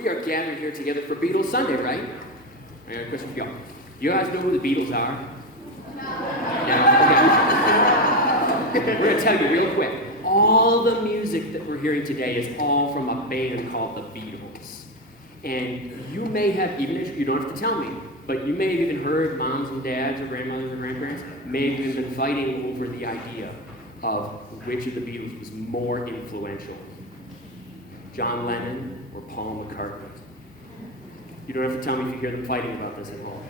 We are gathered here together for Beatles Sunday, right? I got a question for y'all. You guys know who the Beatles are? Yeah, okay. We're going to tell you real quick. All the music that we're hearing today is all from a band called the Beatles. And you may have, even if you don't have to tell me, but you may have even heard moms and dads or grandmothers or grandparents may have been fighting over the idea of which of the Beatles was more influential, John Lennon or Paul McCartney. You don't have to tell me if you hear them fighting about this at all.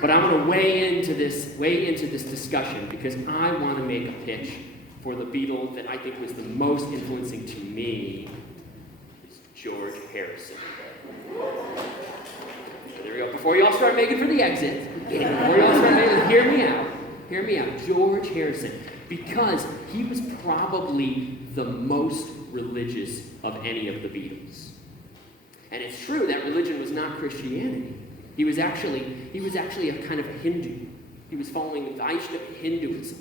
But I'm going to weigh into this discussion because I want to make a pitch for the Beatles that I think was the most influencing to me is George Harrison. There we go. Before you all start making for the exit, hear me out. George Harrison, because he was probably the most religious of any of the Beatles. And it's true that religion was not Christianity. He was actually a kind of a Hindu. He was following Vaishnava Hinduism.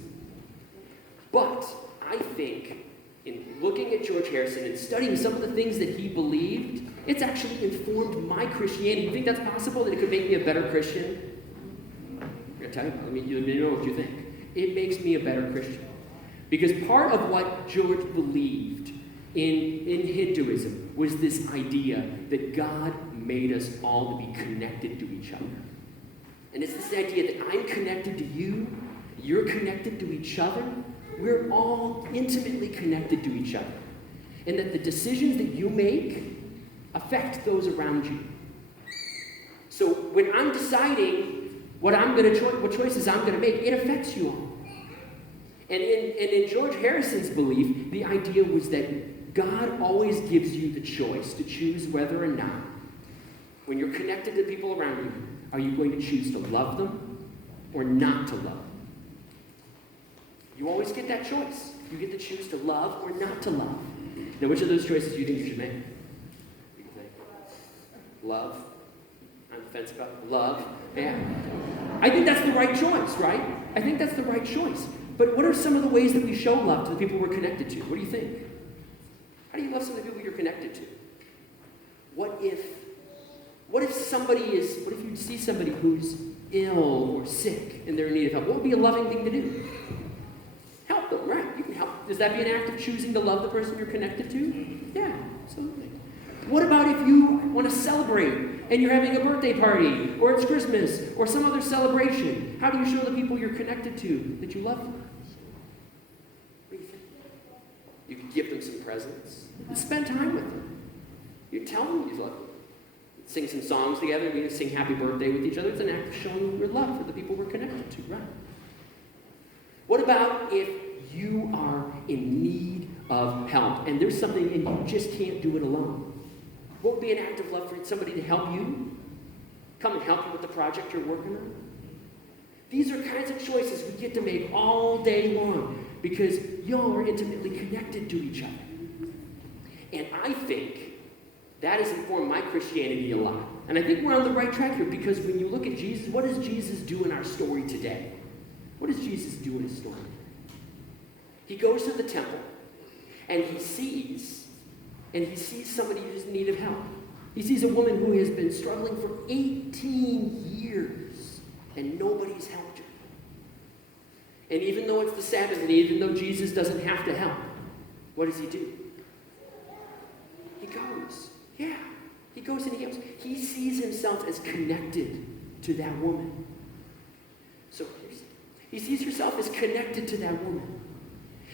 But I think in looking at George Harrison and studying some of the things that he believed, it's actually informed my Christianity. You think that's possible, that it could make me a better Christian? I'm going to tell you, you know what you think. It makes me a better Christian. Because part of what George believed in Hinduism was this idea that God made us all to be connected to each other. And it's this idea that I'm connected to you, you're connected to each other, we're all intimately connected to each other. And that the decisions that you make affect those around you. So when I'm deciding what choices I'm going to make, it affects you all. And in George Harrison's belief, the idea was that God always gives you the choice to choose whether or not, when you're connected to people around you, are you going to choose to love them or not to love them? You always get that choice. You get to choose to love or not to love. Now, which of those choices do you think you should make? What do you think? Love? I'm on the fence about love. Yeah. I think that's the right choice, right? I think that's the right choice. But what are some of the ways that we show love to the people we're connected to? What do you think? How do you love some of the people you're connected to? What if you see somebody who's ill or sick and they're in need of help? What would be a loving thing to do? Help them, right? You can help. Does that be an act of choosing to love the person you're connected to? Yeah, absolutely. What about if you want to celebrate and you're having a birthday party, or it's Christmas, or some other celebration? How do you show the people you're connected to that you love them? What do you think? You can give them some presents and spend time with them. You tell them you love them. Sing some songs together. We sing happy birthday with each other. It's an act of showing your love for the people we're connected to, right? What about if you are in need of help and there's something and you just can't do it alone? What would be an act of love for somebody to help you? Come and help you with the project you're working on? These are kinds of choices we get to make all day long because y'all are intimately connected to each other. And I think that has informed my Christianity a lot. And I think we're on the right track here because when you look at Jesus, what does Jesus do in our story today? What does Jesus do in his story? He goes to the temple and he sees somebody who's in need of help. He sees a woman who has been struggling for 18 years and nobody's helped her. And even though it's the Sabbath and even though Jesus doesn't have to help, what does he do? He goes. Yeah. He goes and he helps. He sees himself as connected to that woman. So he sees himself as connected to that woman.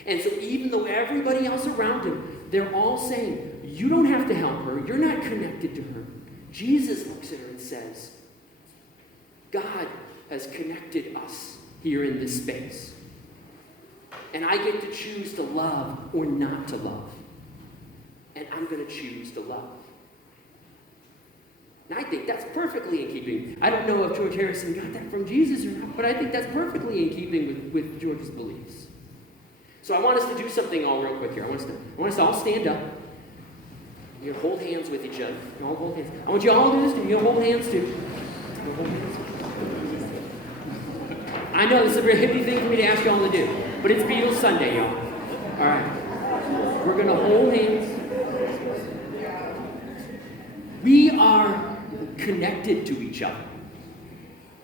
And so even though everybody else around him, they're all saying, you don't have to help her. You're not connected to her. Jesus looks at her and says, God has connected us here in this space. And I get to choose to love or not to love. And I'm going to choose to love. And I think that's perfectly in keeping. I don't know if George Harrison got that from Jesus or not, but I think that's perfectly in keeping with George's beliefs. So I want us to do something all real quick here. I want us to all stand up. You're going to hold hands with each other. You all hold hands. I want you all to do this. You're going to hold hands too. Hold hands. I know this is a very hippie thing for me to ask you all to do, but it's Beatles Sunday, y'all. All right. We're going to hold hands. are connected to each other.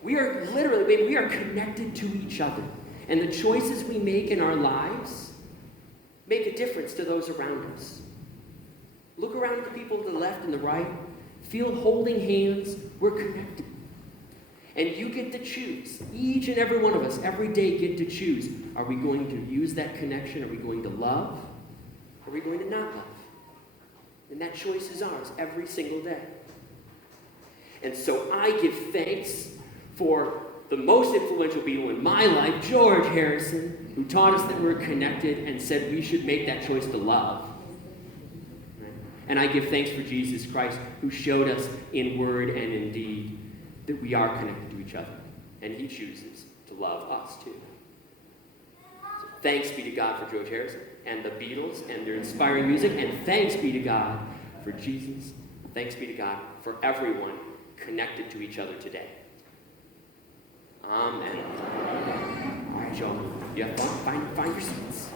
We are literally, baby, we are connected to each other. And the choices we make in our lives make a difference to those around us. Look around at the people to the left and the right. Feel holding hands. We're connected. And you get to choose. Each and every one of us, every day, get to choose. Are we going to use that connection? Are we going to love? Are we going to not love? And that choice is ours every single day. And so I give thanks for the most influential Beatle in my life, George Harrison, who taught us that we're connected and said we should make that choice to love. Right? And I give thanks for Jesus Christ, who showed us in word and in deed that we are connected to each other. And he chooses to love us too. So thanks be to God for George Harrison and the Beatles and their inspiring music. And thanks be to God for Jesus. Thanks be to God for everyone connected to each other today. Amen. All right, y'all. You have fun. Find your seats.